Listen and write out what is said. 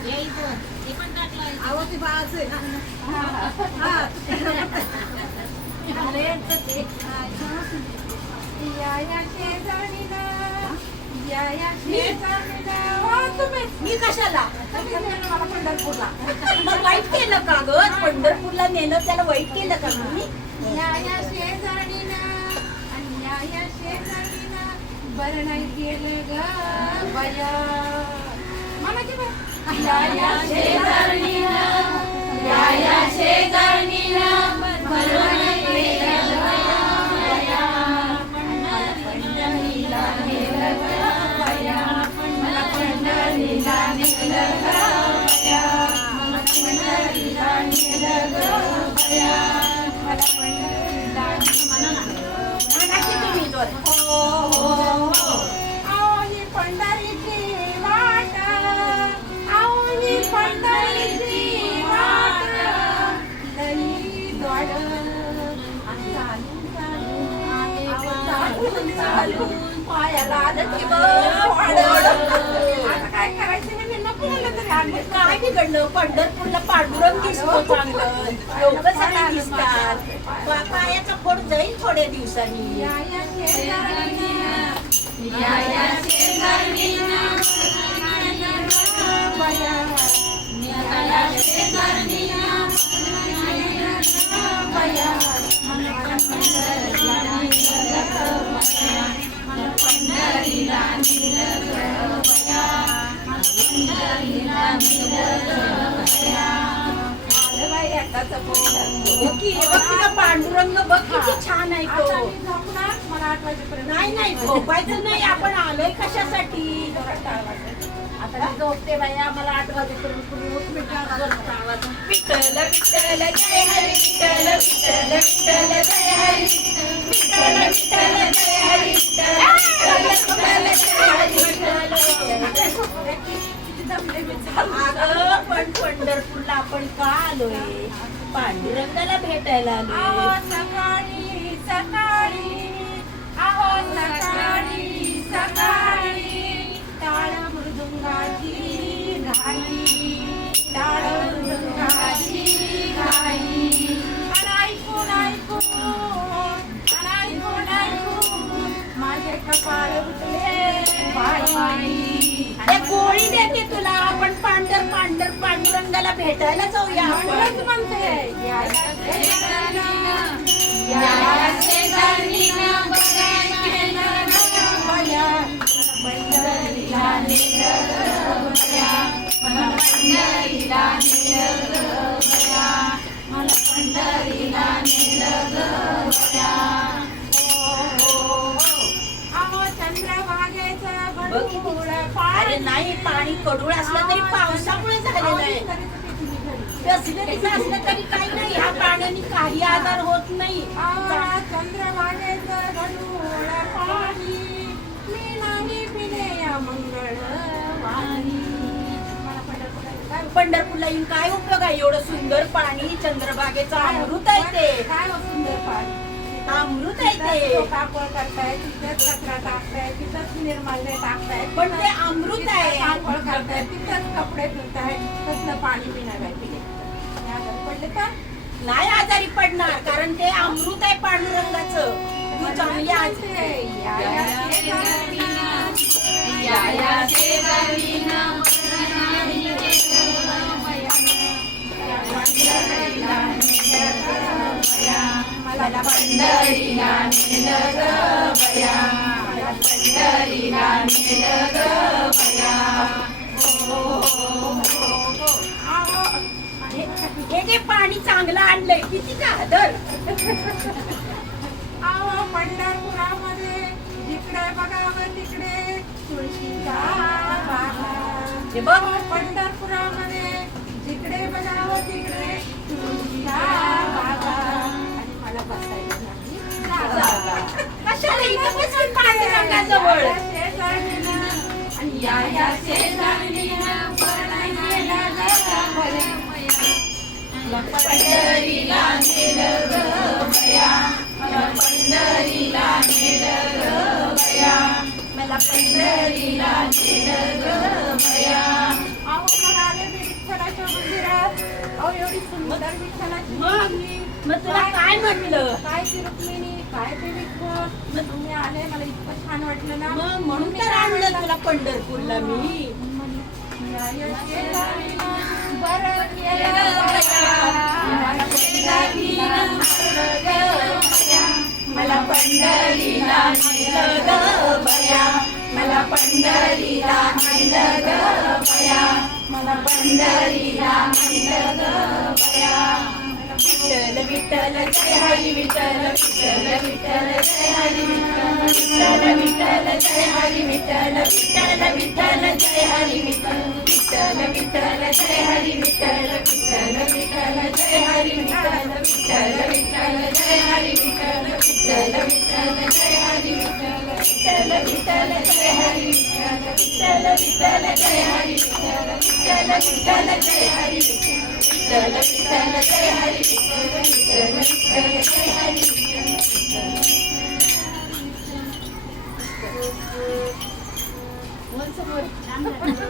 अहो ते बाळाचं आहे ना. मी कशाला मला पंढरपूरला मग वाईट केलं का ग? पंढरपूरला नेलं त्याला वाईट केलं का मी? या शेजारीना आणि या शेजारीना बरं नाही गेलं ग बया. मला की या शेजारीना या शेजारीना बरं नाही गेलं बया. पंढरीला नेलं ग बया. मला पंढरीला नेलं ग बया. मला पंढरीला नेलं ग बया. मला पंढरीला ही पंढरीची वाट. ही पंढरीची वाट. लई द्वाड चालून पायाला आलं की आता काय करायचं हे नको म्हणलं तरी आम्ही. काय बिघडलं? पंढरपूरला पांडुरंग दिसतो चांगलं, लोक सगळे दिसतात. पायाचा फोड जाईल थोड्या दिवसांनी. या शेजारीना या शेजारीना बया. या शेजारीना बया. मला पंढरीला नेलं ग बया. मला पंढरीला नेलं ग बया. मला पंढरीला नेलं ग बया. आलं बाई एकदाचं बोल. पांडुरंग बघ किती छान आहे तो. मला 8 वाजेपर्यंत नाही झोपायचं नाही. आपण आलोय कशासाठी? आता मी झोपते बाया. मला 8 वाजेपर्यंत कुणी उठ विठ्ठल विठ्ठल जय हरी विठ्ठल विठ्ठल विठ्ठल जय हरी विठ्ठल विठ्ठल जय हरी विठ्ठल अगं पण पंढरपूरला आपण का आलोय? पांडुरंगाला भेटायला आलोय. सकाळी सकाळी आहो सकाळी सकाळी टाळ मृदुंगाची घाई. टाळ मृदुंगाची घाई. ऐकून माझे कपाळ उठले बाई. गोळी देते तुला. आपण पांडुरंगाला भेटायला जाऊया. आपणच म्हणते या शेजारीना बया. पंढरीला नेलं ग बया. मला पंढरीला नेलं ग बया. मला पंढरीला नेलं ग बया. अहो चंद्रभागेचं गडूळ अरे नाही, पाणी कडूळ असलं तरी पावसामुळे झालेलं आहे. फॅसिलिटीज असलं तरी काही नाही. ह्या पाण्याने काही आजार होत नाही. चंद्रभागेचं गडूळ पाणी मी नाही पिले या मंगळवारी. पंढरपूरला येऊन काय उपयोग आहे? एवढं सुंदर पाणी, चंद्रभागेचं अमृत आहे ते. काय सुंदर पाणी, अमृत आहे ते. टाकळ करताय, तिथेच कचरा टाकताय, तिथंच निर्माल्य टाकताय. पण ते अमृत आहे. टाकळ करताय, तिथंच कपडे धुताय, तसलं पाणी पिणार पिले. पडले तर नाही आजारी पडणार, कारण ते अमृत आहे पांडुरंगाचं. तू चांगली आज मला पंढरीला नेलं ग बया. मला पंढरीला नेलं ग बया. हे जे पाणी चांगलं आणलंय किती आदर. अहो पंढरपुरामध्ये जिकडे बघावं तिकडे तुळशीचा बागा. हे बघ पंढरपुरामध्ये जिकडे बघावं तिकडे तुळशीचा बागा. आणि मला बसायला नाही जागा. कशाला इथं बसून पांडुरंगाजवळ. आणि या शेजारीला गेला ग बया. पंढरीला नेलं ग बया. मला पंढरीला नेलं ग बया. मला पंढरीला नेलं ग बया. अहो म्हणाले एवढी सुंदर विठ्ठलाची मग मग तुला काय म्हणलं काय ती रुक्मिणी काय ते विठ्ठल मग तुम्ही आले मला इतकं छान वाटलं ना मग म्हणून तर आणलं तुला पंढरपूरला मी बरं केलं मला पंढरीला नेलं ग बया मला पंढरीला नेलं ग बया मला पंढरीला नेलं ग बया विठ्ठल विठ्ठल जय हरी विठ्ठल विठ्ठल विठ्ठल जय हरी विठ्ठल विठ्ठल जय हरी विठ्ठल विठ्ठल विठ्ठल जय हरी विठ्ठल विठ्ठल विठ्ठल जय हरी विठ्ठल विठ्ठल विठ्ठल जय हरी विठ्ठल विठ्ठल विठ्ठल जय हरी विठ्ठल विठ्ठल विठ्ठल जय हरी विठ्ठल विठ्ठल विठ्ठल जय हरी विठ्ठल विठ्ठल जय हरी विठ्ठल विठ्ठल जय हरी विठ्ठल विठ्ठल जय हरी विठ्ठल विठ्ठल जय हरी विठ्ठल